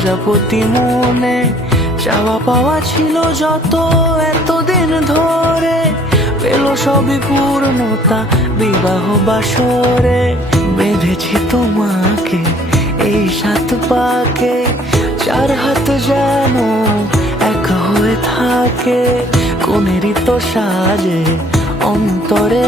প্রজাপতি মনে চাওয়া পাওয়া ছিল যত এতদিন ধরে, পেল সবই পূর্ণতা বিবাহ বাসরে। বেঁধেছি তোমাকে এই 7 পাকে, 4 হাত যেন এক হয়ে থাকে। কোনেরই তো সাজে অন্তরে